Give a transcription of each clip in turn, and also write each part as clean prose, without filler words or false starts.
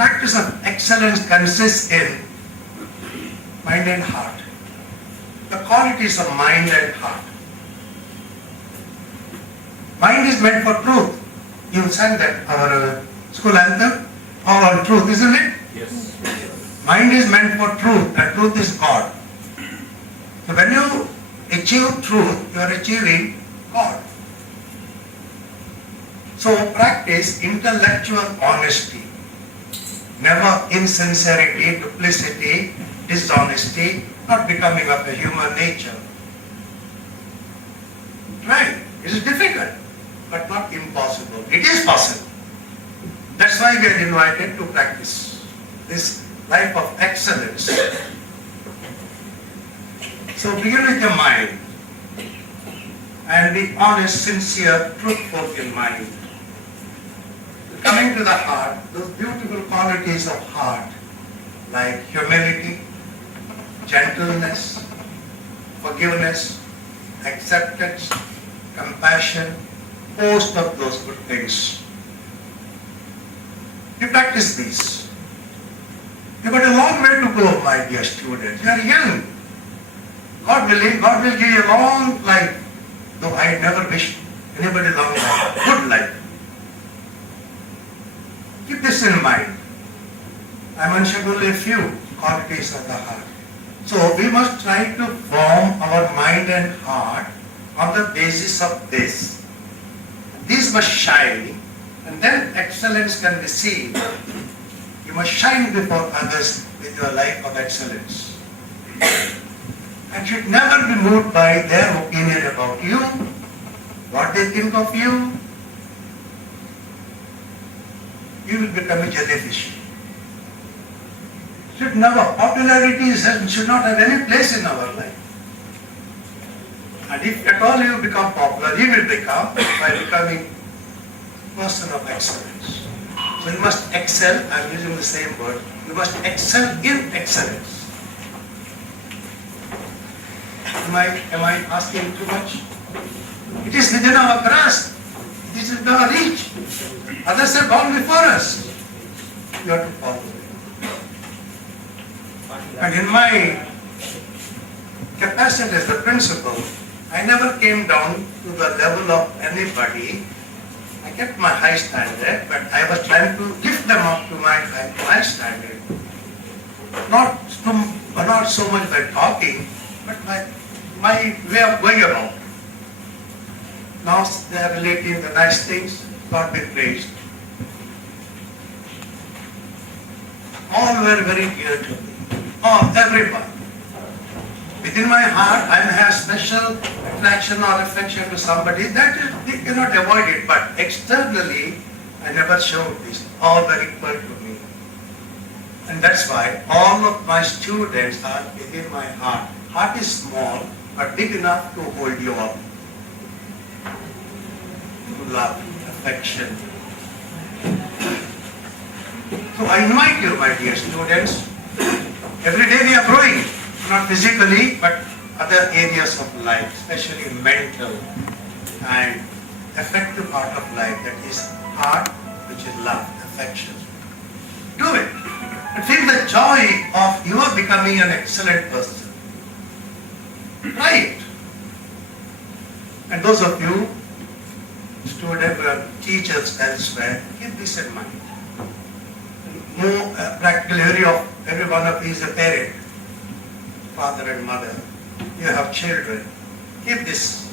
practice of excellence consists in mind and heart. The qualities of mind and heart. Mind is meant for truth. You sang that, our school anthem, all on truth, isn't it? Yes. Mind is meant for truth, and truth is God. So when you achieve truth, you are achieving God. So practice intellectual honesty. Never insincerity, duplicity, dishonesty, not becoming of a human nature. Right? It is difficult, but not impossible. It is possible. That's why we are invited to practice this life of excellence. So begin with your mind and be honest, sincere, truthful in mind. Coming to the heart, those beautiful qualities of heart like humility, gentleness, forgiveness, acceptance, compassion, most of those good things. You practice these. You've got a long way to go, my dear students. You are young. God willing, God will give you a long life. Though I never wish anybody long life, good life. Keep this in mind. I mentioned only a few qualities of the heart. So we must try to form our mind and heart on the basis of this. These must shine, and then excellence can be seen. You must shine before others with your life of excellence. And should never be moved by their opinion about you, what they think of you. You will become a jellyfish. Should never, popularity should not have any place in our life. And if at all you become popular, you will become by becoming person of excellence. So you must excel, I am using the same word, you must excel in excellence. Am I asking too much? It is within our grasp. It is within our reach. Others have gone before us. You have to follow it. And in my capacity as the principal, I never came down to the level of anybody. I kept my high standard, but I was trying to lift them up to my high standard. Not so much by talking, but by my way of going about. Now they are relating the nice things, God be praised. All were very dear to me. All, everyone. Within my heart, I may have special attraction or affection to somebody. That is, you cannot avoid it. But externally, I never showed this. All were equal to me. And that's why all of my students are within my heart. Heart is small, but big enough to hold you up. To love, affection. So I invite you, my dear students. Every day we are growing. Not physically, but other areas of life, especially mental and affective part of life, that is heart, which is love, affection. Do it. And feel the joy of you are becoming an excellent person. Try it. And those of you, students who are teachers elsewhere, keep this in mind. More practical area of every one of you is a parent. Father and mother, you have children. Keep this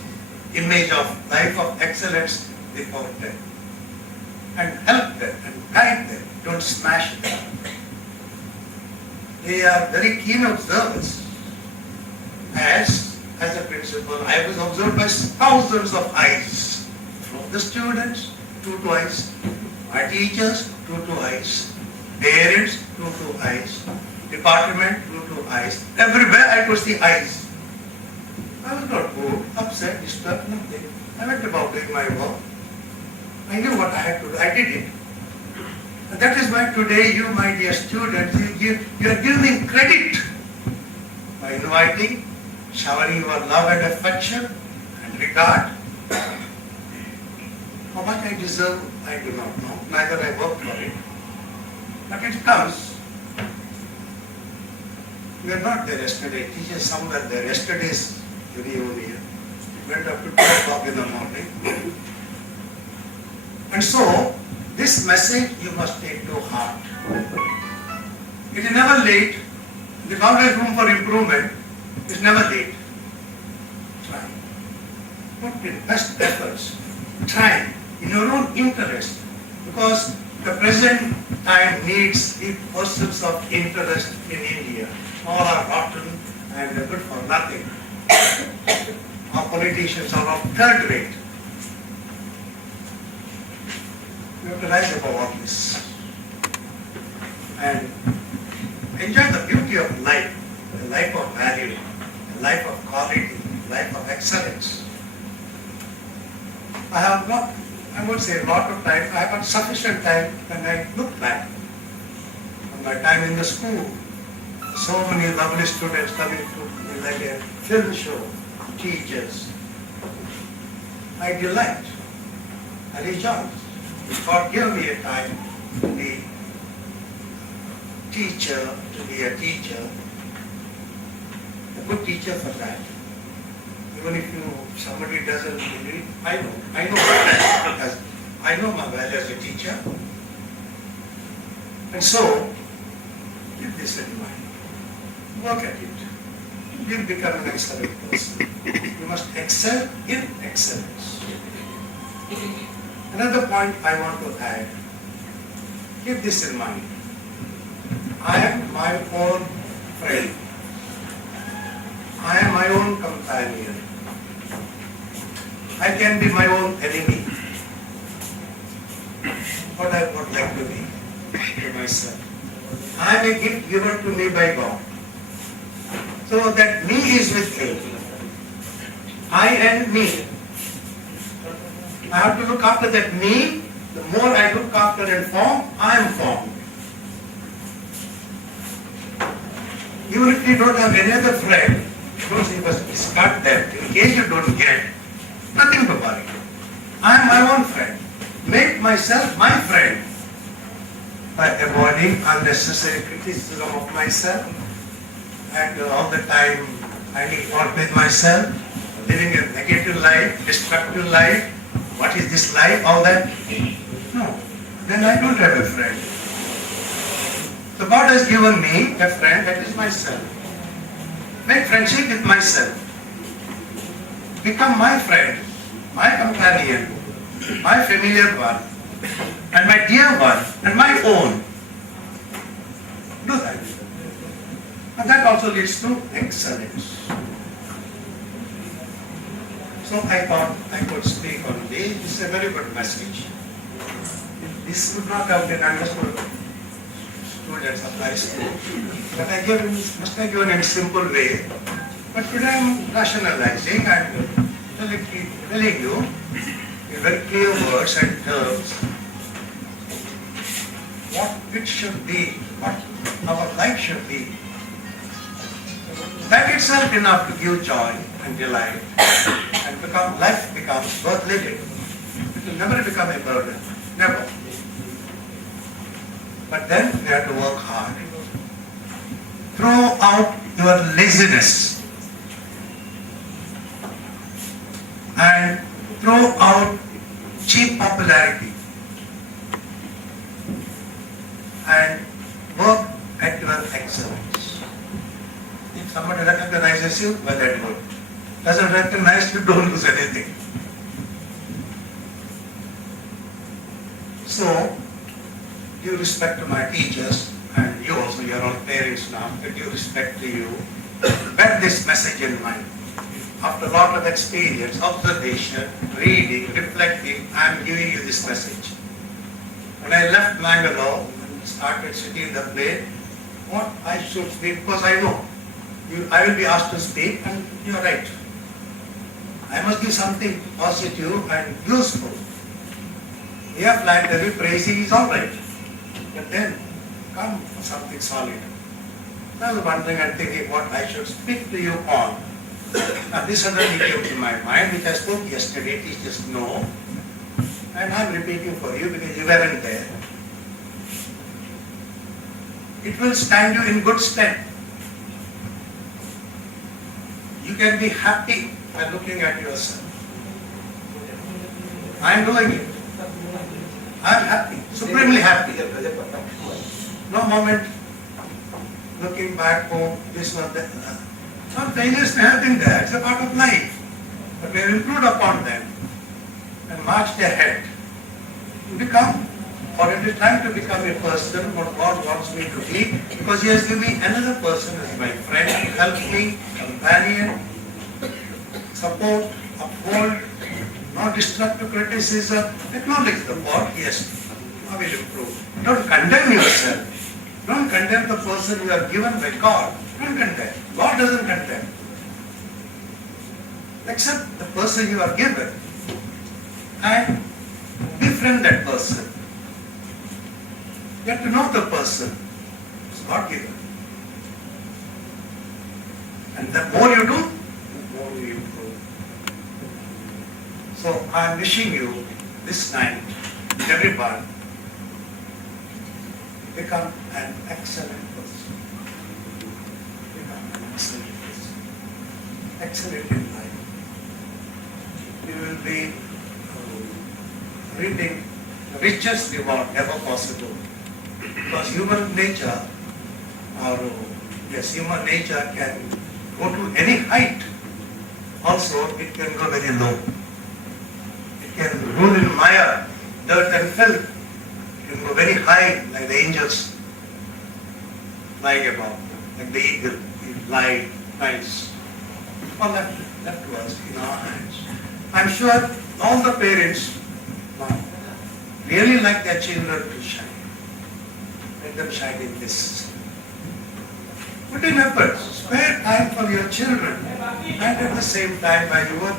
image of life of excellence before them. And help them and guide them. Don't smash them. They are very keen observers. As a principal, I was observed by thousands of eyes. From the students, 2 eyes. My teachers, 2 eyes. Parents, 2 eyes. Department, 2 eyes. Everywhere I could see eyes. I was not bored, upset, disturbed, nothing. I went about doing my work. I knew what I had to do. I did it. And that is why today you, my dear students, you are giving credit by inviting, showering your love and affection and regard. How much I deserve, I do not know. Neither I work for it. But it comes. We are not there yesterday. Teachers somewhere there. Yesterday's reunion. Went up to 2 o'clock in the morning. And so, this message you must take to heart. It is never late. There is always room for improvement. It is never late. Try. Put in best efforts. Try in your own interest. Because the present time needs the persons of interest in India. All are rotten and they are good for nothing. Our politicians are of third rate. We have to rise above all this and enjoy the beauty of life, the life of value, the life of quality, the life of excellence. I have not, I would say a lot of time, I have had sufficient time when I look back on my time in the school. So many lovely students coming to me like a film show, teachers. I delight, I rejoice. God gave me a time to be teacher, to be a teacher, a good teacher for that. Even if somebody doesn't believe, I know my value because I know my value as a teacher. And so, keep this in mind. Work at it. You will become an excellent person. You must excel in excellence. Another point I want to add. Keep this in mind. I am my own friend. I am my own companion. I can be my own enemy. What I would like to be to myself. I am a gift given to me by God. So that me is with me. I and me. I have to look after that me. The more I look after and form, I am formed. Even if you don't have any other friend, don't say, must discard them. In case you don't get, nothing to worry. I am my own friend. Make myself my friend by avoiding unnecessary criticism of myself. And all the time finding fault with myself, living a negative life, destructive life. What is this life? All that? No. Then I don't have a friend. So God has given me a friend, that is myself. Make friendship with myself. Become my friend, my companion, my familiar one, and my dear one, and my own. Do that. And that also leads to excellence. So I thought I could speak on this. This is a very good message. This would not have been understood students of high school. But must have given in a simple way. But today I am rationalizing and telling you in very clear words and terms what it should be, what our life should be. That itself enough to give joy and delight, and life becomes worth living. It will never become a burden, never. But then we have to work hard. Throw out your laziness and throw out cheap popularity and work at your excellence. If somebody recognizes you, well and good. Doesn't recognize you, don't lose anything. So, give respect to my teachers, and you also, your own parents now, I give respect to you. Bear this message in mind. After a lot of experience, observation, reading, reflecting, I am giving you this message. When I left Mangalore and started sitting in the plane, what I should speak, because I know I will be asked to speak, and you are right. I must give something positive and useful. Here, flattery, praising is all right. But then, come for something solid. I was wondering and thinking what I should speak to you on. Now, this suddenly came to my mind, which I spoke yesterday, teachers know. And I'm repeating for you because you weren't there. It will stand you in good stead. You can be happy by looking at yourself. I am doing it. I am happy, supremely happy. No moment looking back home, this or that. Some failures may have been there, it's a part of life. But we have improved upon them and marched ahead to become, or at least trying to become a person what God wants me to be, because He has given me another person as my friend, help me, companion, support, uphold, not destructive criticism, acknowledge the fault, yes, I will improve. Don't condemn yourself. Don't condemn the person you are given by God. Don't condemn. God doesn't condemn. Accept the person you are given and befriend that person. Get to know the person. It's God given. And the more you do, the more you improve. So I am wishing you this night, everyone, become an excellent person. Become an excellent person. Excellent in life. You will be reaping the richest reward ever possible. Because human nature, human nature can go to any height. Also, it can go very low. It can roll in mire, dirt and filth. It can go very high, like the angels flying above, like the eagle, fly, flies. All left to us in our hands. I'm sure all the parents really like their children to shine. Let them shine in this. Put in efforts, spare time for your children, and at the same time by your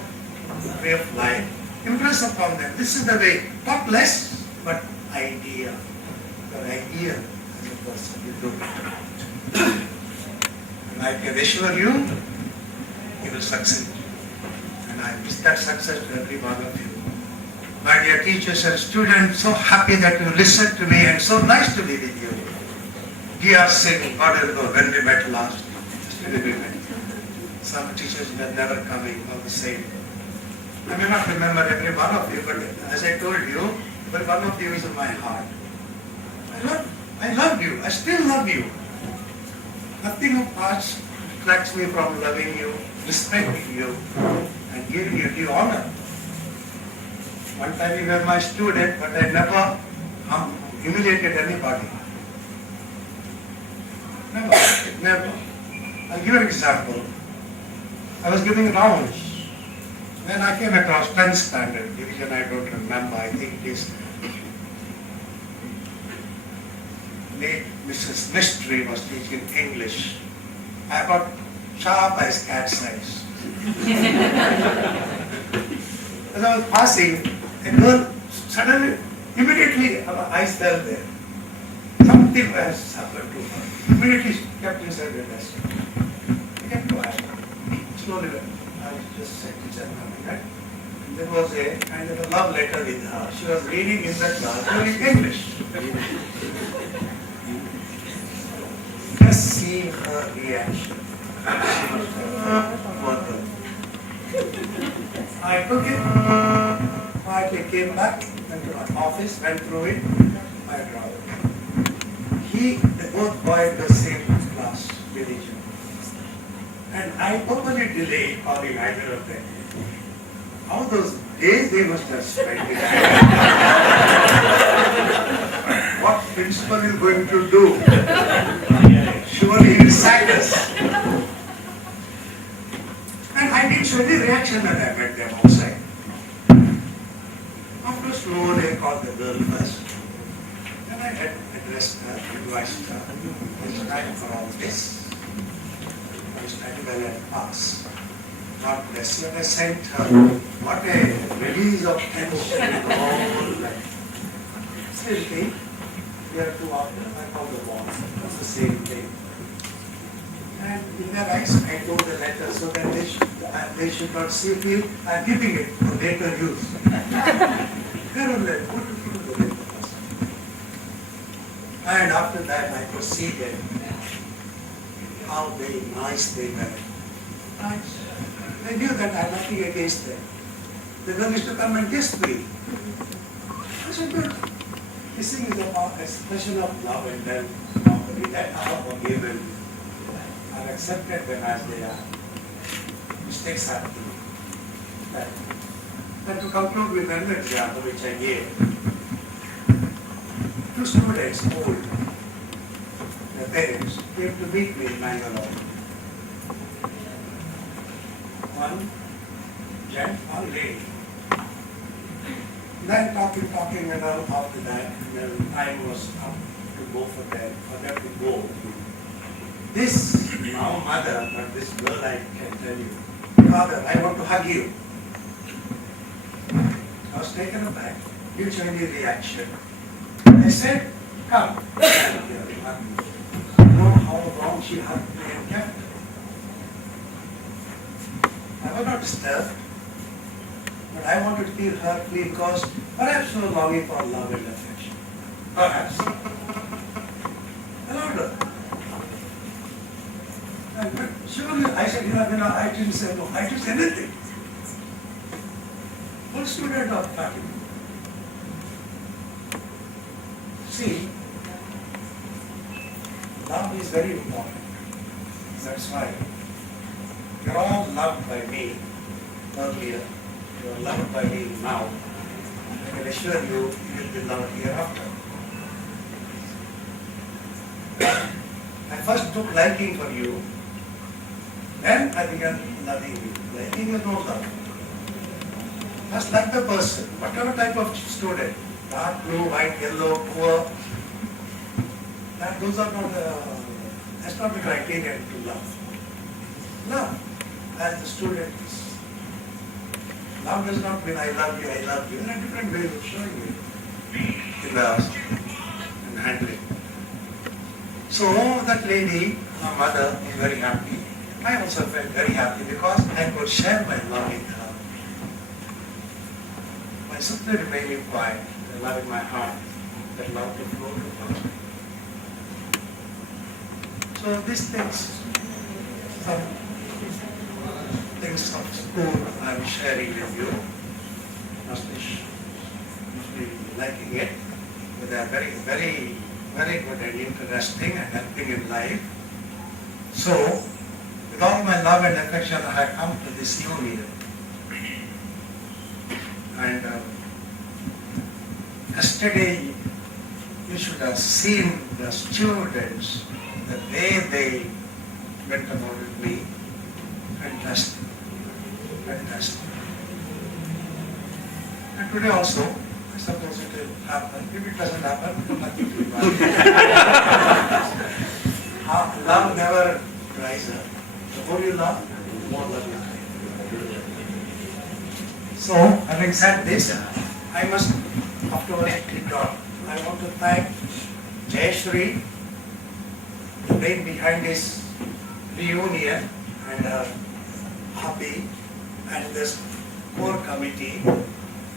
way of life, impress upon them. This is the way. Talk less, but idea. Your idea as a person, you do it. And I can assure you, you will succeed. And I wish that success to every one of you. My dear teachers and students, so happy that you listened to me and so nice to be with you. Dear Singh, God will go, when we met last, yesterday we met. Some teachers were never coming, all the same. I may not remember every one of you, but as I told you, every one of you is in my heart. I love you, I still love you. Nothing of past distracts me from loving you, respecting you, and giving you due honor. One time you were my student, but I never humiliated anybody. Never. I'll give you an example. I was giving rounds. Then I came across 10th standard division, I don't remember, I think it is late Mrs. Mystery was teaching English. I got sharp as cat's eyes. As I was passing, a girl suddenly, immediately her eyes fell there. Something has happened to her. Immediately she kept inside the desk. I kept quiet. Slowly, I just said, teacher, coming, right? There was a kind of a love letter with her. She was reading in the class, learning English. Just seeing her reaction. I took it, quietly came back, went to my office, went through it, I dropped it. They both boys the same class, division. And I totally delayed calling either of them. How those days they must have spent it. What principal is going to do? Surely he will sack us. And I didn't show any reaction when I met them outside. After slowly I called the girl first. Then I had addressed her, advised her. It's time for all this. I was trying to well and pass. God bless you. And I sent her. What a release of tension in the whole life. Still think, we are two after, I called the ball. It's the same thing. And in their eyes, I told the letter so that they should not see me. I'm keeping it for later use. I And after that, I could see them, how very nice they were. And I knew that I had nothing against them. The girl used to come and kiss me. I said, good. Kissing is about expression of love, and then with that I have forgiven. I've accepted them as they are. Mistakes happen. Then to conclude with another example which I gave, two students, old, their parents, came to meet me in Bangalore. One gent, one lady. Then talking, and all after that, the time was up to go for them to go. This, now mother, but this girl I can tell you, Father, I want to hug you. I was taken aback, mutually reaction. I said, come, stand here, hug me. You know how long she hugged me and kept me. I was not disturbed, but I wanted to feel her free because perhaps she was longing for love and affection. Perhaps. Allowed her. But surely, I said, I didn't say no, I didn't say anything. Full student of faculty. See, love is very important. That's why you're all loved by me earlier, you're loved by me now. I can assure you, you will be loved hereafter. I first took liking for you, then I began loving you. Liking is no love. Just like the person, whatever type of student, dark blue, white, yellow, poor, those are not that's not the criteria to love. Love, as the student is. Love does not mean I love you. There are different ways of showing it in the handling. So that lady, my mother, is very happy. I also felt very happy because I could share my love with her. My sister remained quiet, the love in my heart, that love to flow to her. So these things, some things of school I am sharing with you. Must be liking it. But they are very, very, very good and interesting and helping in life. So, with all my love and affection, I have come to this union. And yesterday, you should have seen the students, the way they went about with me. Fantastic. Fantastic. And today also, I suppose it will happen. If it doesn't happen, nothing will happen. Love never dries up. The more you love, the more love you have. So, having said this, I must afterwards click on. I want to thank Jayashree, the brain behind this reunion, and Happy, and this core committee who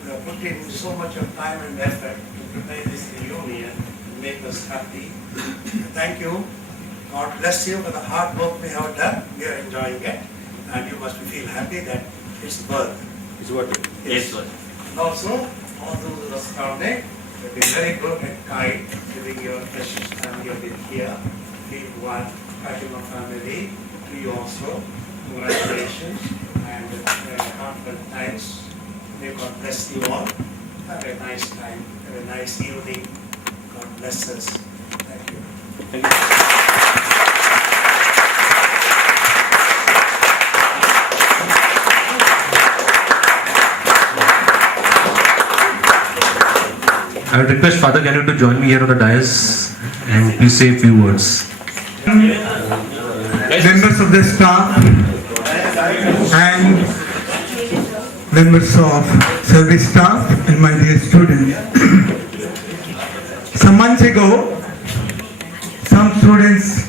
have put in so much of time and effort to prepare this reunion to make us happy. Thank you. God bless you for the hard work we have done. We are enjoying it, and you must feel happy that it's worth. It's worth it. Yes. And also, all those who are surrounding, you've been very good and kind, giving your precious time you've been here. Feel one, Fatima family, to you also. Congratulations and heartfelt thanks. May God bless you all. Have a nice time. Have a nice evening. God bless us. Thank you. Thank you. I would request Father Ganu to join me here on the dais and please say a few words. Members of the staff and members of service staff and my dear students. Some months ago, some students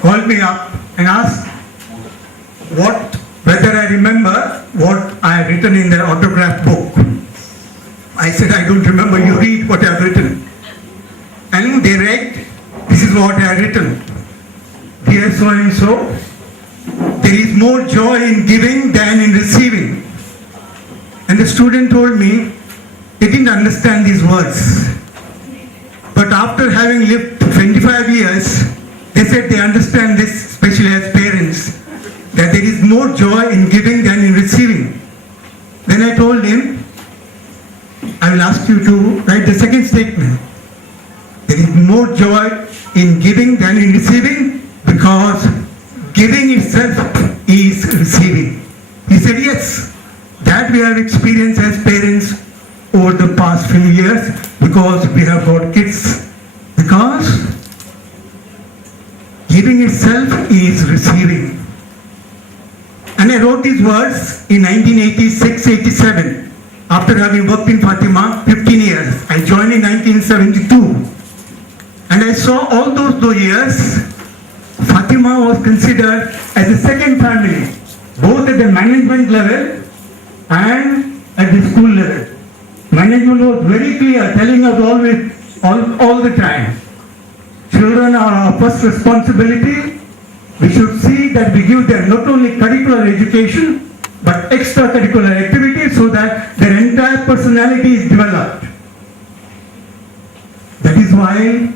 called me up and asked whether I remember what I have written in their autograph book. I said, I don't remember. You read what I have written. And they read is what I have written. Dear so and so, there is more joy in giving than in receiving. And the student told me they didn't understand these words. But after having lived 25 years, they said they understand this, especially as parents, that there is more joy in giving than in receiving. Then I told him, I will ask you to write the second statement. There is more joy in giving than in receiving, because giving itself is receiving. He said, yes, that we have experienced as parents over the past few years, because we have got kids. Because giving itself is receiving. And I wrote these words in 1986-87. After having worked in Fatima 15 years, I joined in 1972. And I saw all those years, Fatima was considered as a second family, both at the management level and at the school level. Management was very clear, telling us always, all the time, children are our first responsibility. We should see that we give them not only curricular education, but extracurricular activities so that their entire personality is developed. That is why